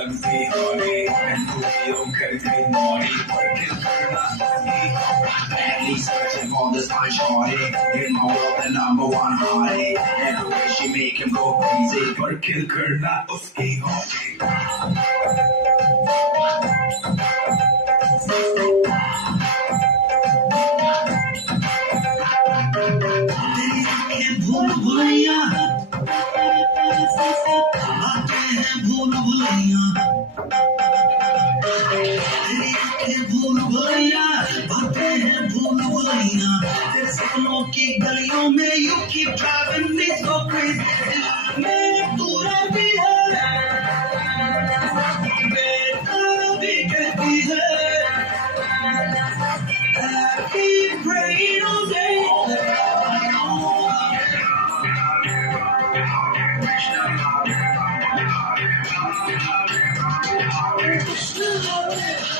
लगती हॉली एंटूरियो करती नॉरी working करना उसकी madly searching for this fine shorty in my world the number one hottie every way she make him go crazy working करना उसकी hobby भूल भुलैया आते हैं भूल भुलैया भूल भुलैया आते हैं भूल भुलैया तेरे सपनों की गलियों में you keep driving me so crazy मेरे दूरा भी है बेटा भी कहती है I keep praying all day Krishna